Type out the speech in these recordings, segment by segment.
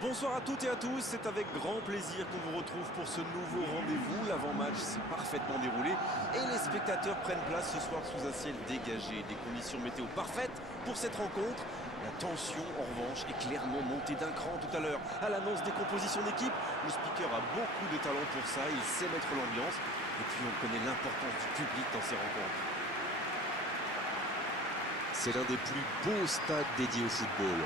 Bonsoir à toutes et à tous, c'est avec grand plaisir qu'on vous retrouve pour ce nouveau rendez-vous. L'avant-match s'est parfaitement déroulé et les spectateurs prennent place ce soir sous un ciel dégagé. Des conditions météo parfaites pour cette rencontre. La tension, en revanche, est clairement montée d'un cran tout à l'heure. À l'annonce des compositions d'équipe, le speaker a beaucoup de talent pour ça, il sait mettre l'ambiance. Et puis on connaît l'importance du public dans ces rencontres. C'est l'un des plus beaux stades dédiés au football.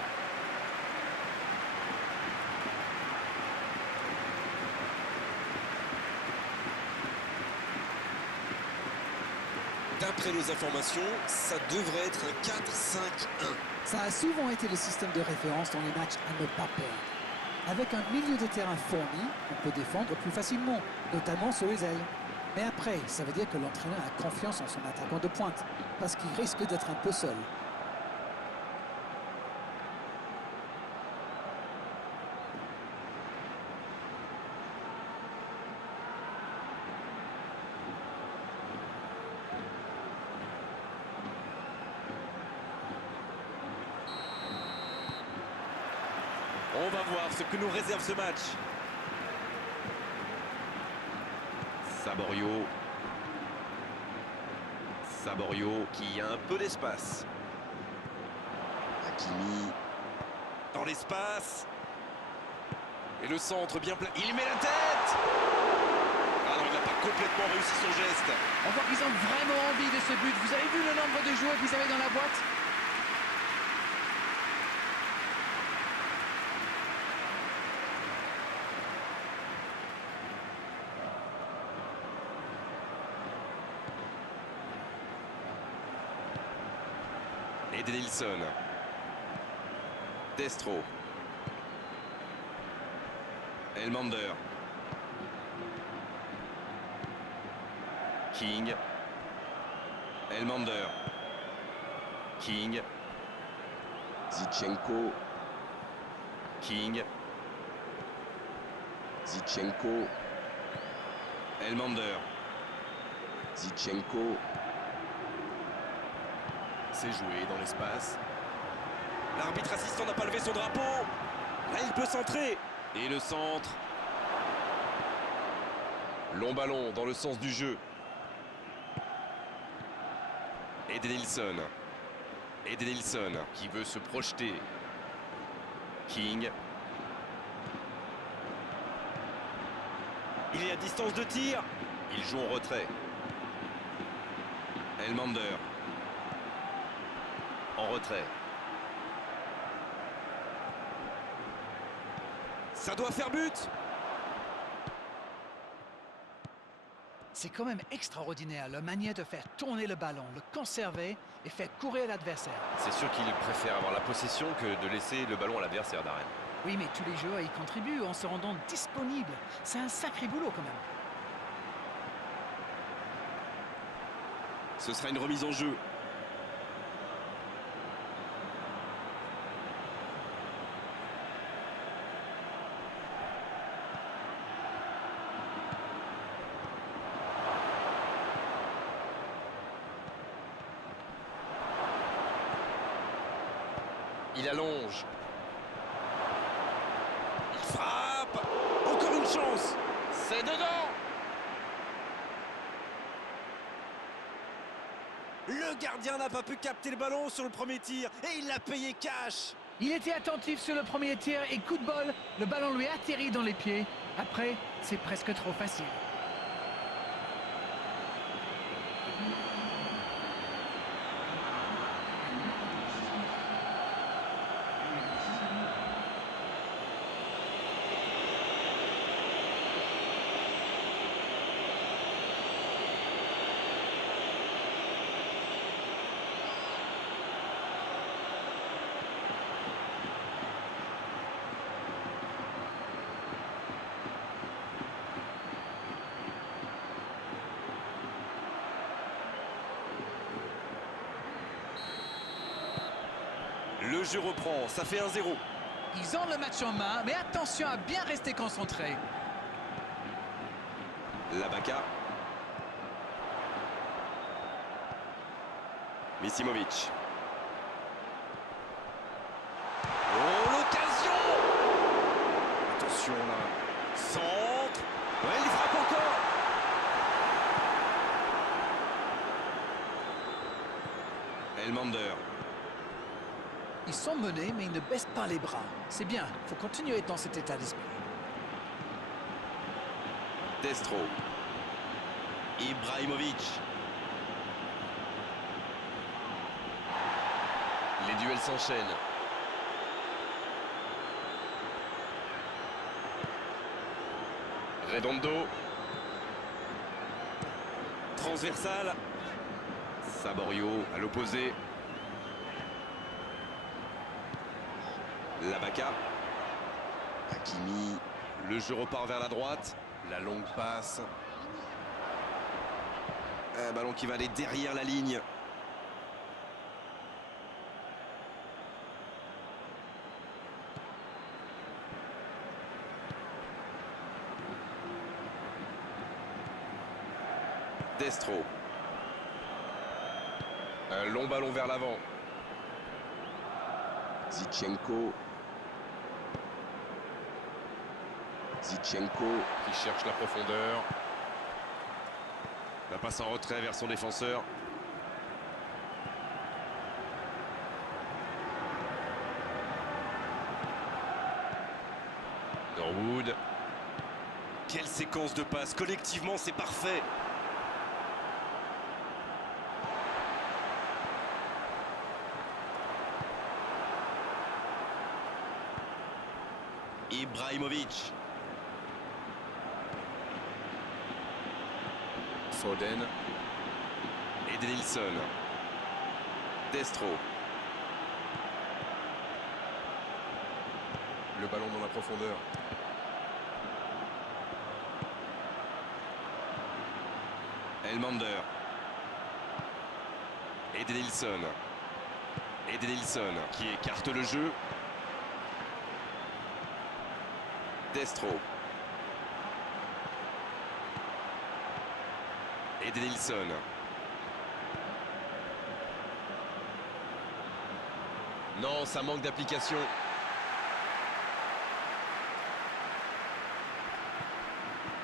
D'après nos informations, ça devrait être un 4-5-1. Ça a souvent été le système de référence dans les matchs à ne pas perdre. Avec un milieu de terrain fourni, on peut défendre plus facilement, notamment sur les ailes. Mais après, ça veut dire que l'entraîneur a confiance en son attaquant de pointe, parce qu'il risque d'être un peu seul. On va voir ce que nous réserve ce match. Saborio qui a un peu d'espace. Hakimi. Dans l'espace. Et le centre bien plein. Il met la tête. Ah non, il n'a pas complètement réussi son geste. On voit qu'ils ont vraiment envie de ce but. Vous avez vu le nombre de joueurs qu'ils avaient dans la boîte? Edenilson. Destro. Elmander. King. Elmander. King. Zichenko. King. Zichenko. Elmander. Zichenko. C'est joué dans l'espace. L'arbitre assistant n'a pas levé son drapeau. Là, il peut centrer. Et le centre. Long ballon dans le sens du jeu. Edenilson. Edenilson qui veut se projeter. King. Il est à distance de tir. Il joue en retrait. Elmander. En retrait. Ça doit faire but. C'est quand même extraordinaire leur manière de faire tourner le ballon, le conserver et faire courir l'adversaire. C'est sûr qu'il préfère avoir la possession que de laisser le ballon à l'adversaire, Darren. Oui, mais tous les joueurs y contribuent en se rendant disponibles. C'est un sacré boulot quand même. Ce sera une remise en jeu. Il allonge. Il frappe. Encore une chance. C'est dedans. Le gardien n'a pas pu capter le ballon sur le premier tir et il l'a payé cash. Il était attentif sur le premier tir et coup de bol, le ballon lui atterrit dans les pieds. Après, c'est presque trop facile. Le jeu reprend, ça fait 1-0. Ils ont le match en main, mais attention à bien rester concentré. Labaka. Misimovic. Oh, l'occasion! Elmander. Ils sont menés, mais ils ne baissent pas les bras. C'est bien, il faut continuer dans cet état d'esprit. Destro. Ibrahimovic. Les duels s'enchaînent. Redondo. Transversal. Saborio à l'opposé. Labaka. Hakimi. Le jeu repart vers la droite. La longue passe. Un ballon qui va aller derrière la ligne. Destro. Un long ballon vers l'avant. Zichenko. Zichenko qui cherche la profondeur. La passe en retrait vers son défenseur. Norwood. Quelle séquence de passes. Collectivement, c'est parfait. Ibrahimovic. Foden. Edenilson. Destro. Le ballon dans la profondeur. Elmander. Edenilson. Edenilson qui écarte le jeu. Destro. Edenilson. Non, ça manque d'application.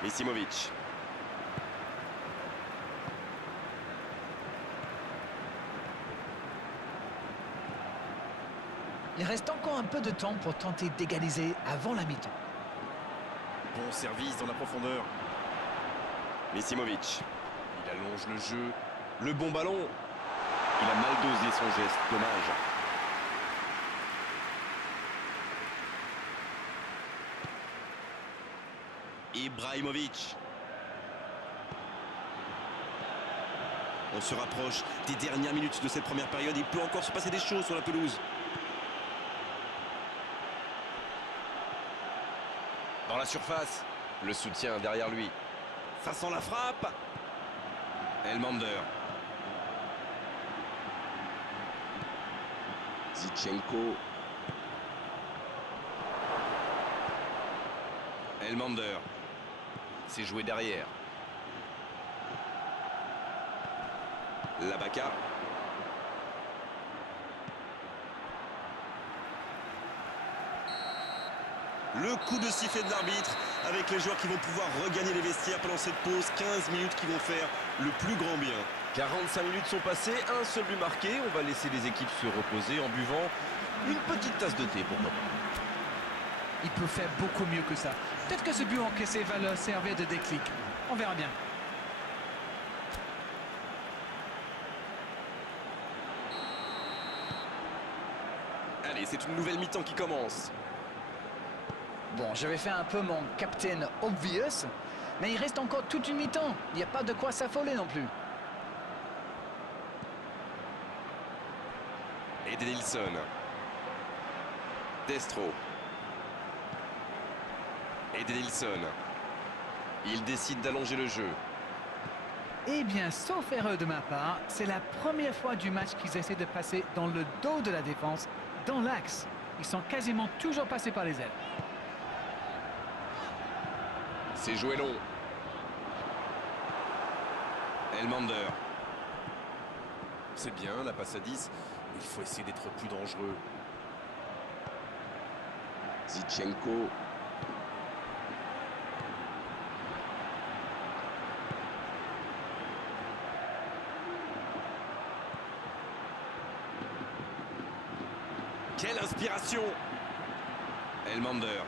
Misimovic. Il reste encore un peu de temps pour tenter d'égaliser avant la mi-temps. Bon service dans la profondeur. Misimovic. Il allonge le jeu. Le bon ballon. Il a mal dosé son geste. Dommage. Ibrahimovic. On se rapproche des dernières minutes de cette première période. Il peut encore se passer des choses sur la pelouse. Dans la surface. Le soutien derrière lui. Ça sent la frappe. Elmander. Zichenko. Elmander. C'est joué derrière. Labaka. Le coup de sifflet de l'arbitre avec les joueurs qui vont pouvoir regagner les vestiaires pendant cette pause. 15 minutes qui vont faire le plus grand bien. 45 minutes sont passées, un seul but marqué. On va laisser les équipes se reposer en buvant une petite tasse de thé, pourquoi pas. Il peut faire beaucoup mieux que ça. Peut-être que ce but encaissé va leur servir de déclic. On verra bien. Allez, c'est une nouvelle mi-temps qui commence. Bon, j'avais fait un peu mon Captain Obvious, mais il reste encore toute une mi-temps. Il n'y a pas de quoi s'affoler non plus. Edenilson. Destro. Edenilson. Il décide d'allonger le jeu. Eh bien, sauf erreur de ma part, c'est la première fois du match qu'ils essaient de passer dans le dos de la défense, dans l'axe. Ils sont quasiment toujours passés par les ailes. C'est joué long. Elmander. C'est bien, la passe à 10. Il faut essayer d'être plus dangereux. Zichenko. Quelle inspiration! Elmander.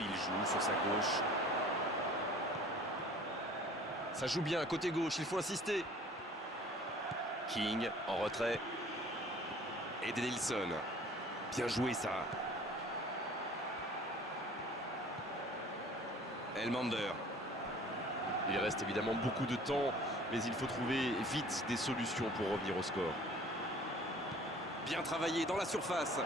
Il joue sur sa gauche. Ça joue bien, côté gauche, il faut insister. King en retrait. Edenilson. Bien joué ça. Elmander. Il reste évidemment beaucoup de temps, mais il faut trouver vite des solutions pour revenir au score. Bien travaillé dans la surface.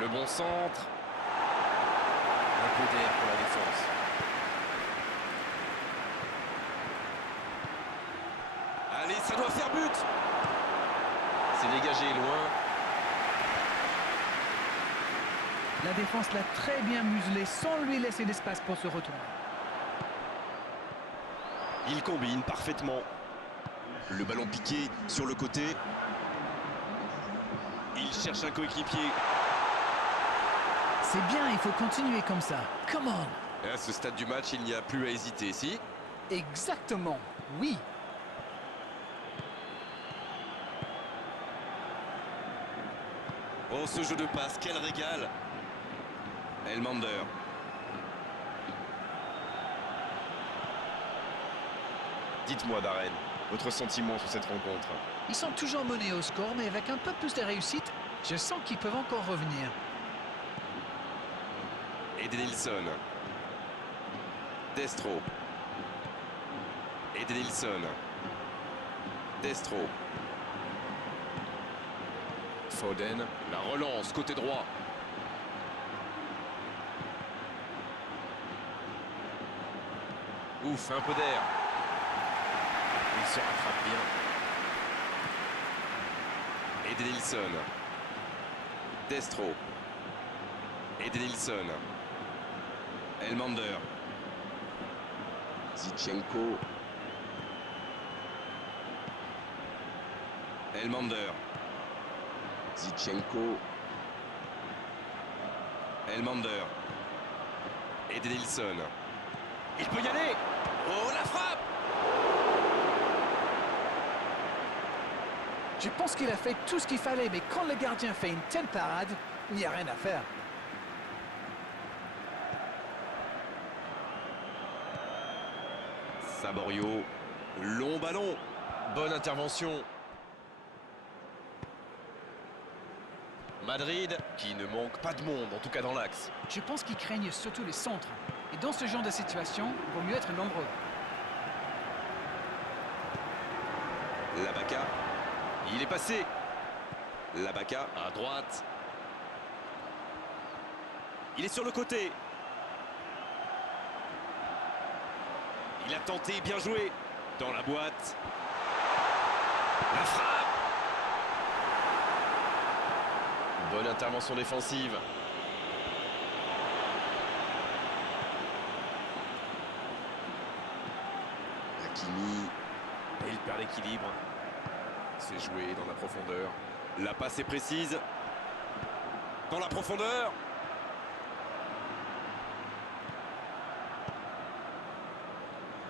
Le bon centre. Un peu d'air pour la défense. Allez, ça doit faire but. C'est dégagé loin. La défense l'a très bien muselé sans lui laisser d'espace pour se retourner. Il combine parfaitement. Le ballon piqué sur le côté. Il cherche un coéquipier. C'est bien, il faut continuer comme ça. Come on! À ce stade du match, il n'y a plus à hésiter, si? Exactement, oui. Oh, ce jeu de passe, quel régal! Elmander. Dites-moi, Darren, votre sentiment sur cette rencontre? Ils sont toujours menés au score, mais avec un peu plus de réussite, je sens qu'ils peuvent encore revenir. Edenilson. Destro. Edenilson. Destro. Foden. La relance, côté droit. Ouf, un peu d'air. Il se rattrape bien. Edenilson. Destro. Edenilson. Elmander. Zichenko. Elmander. Zichenko. Elmander. Edenilson. Il peut y aller. Oh, la frappe! Je pense qu'il a fait tout ce qu'il fallait, mais quand le gardien fait une telle parade, il n'y a rien à faire. Saborio. Long ballon. Bonne intervention. Madrid, qui ne manque pas de monde, en tout cas dans l'axe. Je pense qu'ils craignent surtout les centres. Et dans ce genre de situation, il vaut mieux être nombreux. Labaka. Il est passé. Labaka. À droite. Il est sur le côté. Il a tenté, bien joué. Dans la boîte. La frappe. Bonne intervention défensive. Hakimi. Et il perd l'équilibre. C'est joué dans la profondeur. La passe est précise. Dans la profondeur.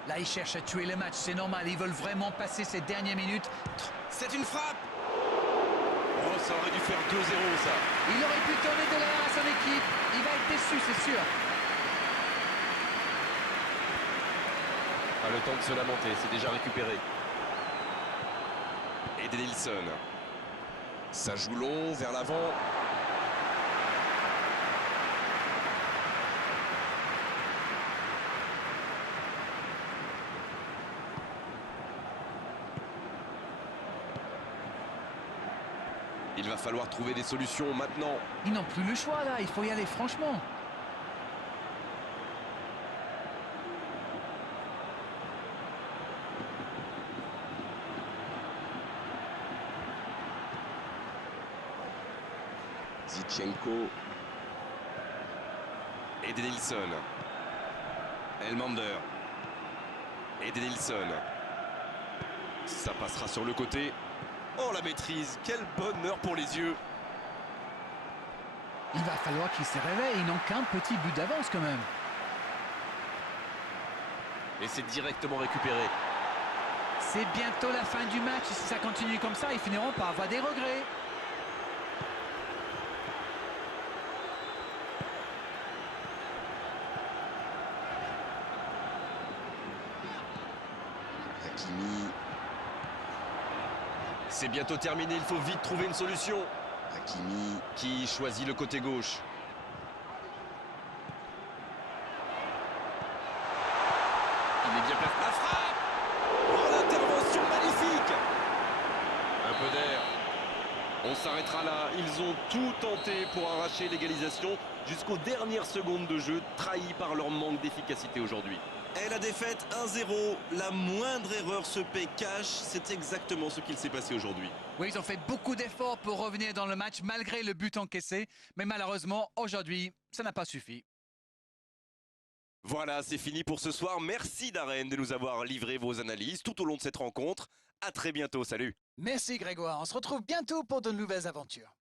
Là, ils cherchent à tuer le match, c'est normal. Ils veulent vraiment passer ces dernières minutes. C'est une frappe. Oh, ça aurait dû faire 2-0, ça. Il aurait pu donner de l'air à son équipe. Il va être déçu, c'est sûr. Pas le temps de se lamenter, c'est déjà récupéré. Edenilson. Ça joue long vers l'avant. Il va falloir trouver des solutions maintenant. Ils n'ont plus le choix, là. Il faut y aller, franchement. Zichenko. Edenilson. Elmander. Edenilson. Ça passera sur le côté. Oh, la maîtrise. Quel bonheur pour les yeux. Il va falloir qu'ils se réveillent. Ils n'ont qu'un petit but d'avance, quand même. Et c'est directement récupéré. C'est bientôt la fin du match. Si ça continue comme ça, ils finiront par avoir des regrets. Hakimi. C'est bientôt terminé, il faut vite trouver une solution. Hakimi. Qui choisit le côté gauche. Il est bien placé. La frappe! Oh, l'intervention magnifique! Un peu d'air. On s'arrêtera là. Ils ont tout tenté pour arracher l'égalisation jusqu'aux dernières secondes de jeu, trahis par leur manque d'efficacité aujourd'hui. Et la défaite 1-0, la moindre erreur se paie cash, c'est exactement ce qu'il s'est passé aujourd'hui. Oui, ils ont fait beaucoup d'efforts pour revenir dans le match malgré le but encaissé. Mais malheureusement, aujourd'hui, ça n'a pas suffi. Voilà, c'est fini pour ce soir. Merci Darren de nous avoir livré vos analyses tout au long de cette rencontre. À très bientôt, salut. Merci Grégoire, on se retrouve bientôt pour de nouvelles aventures.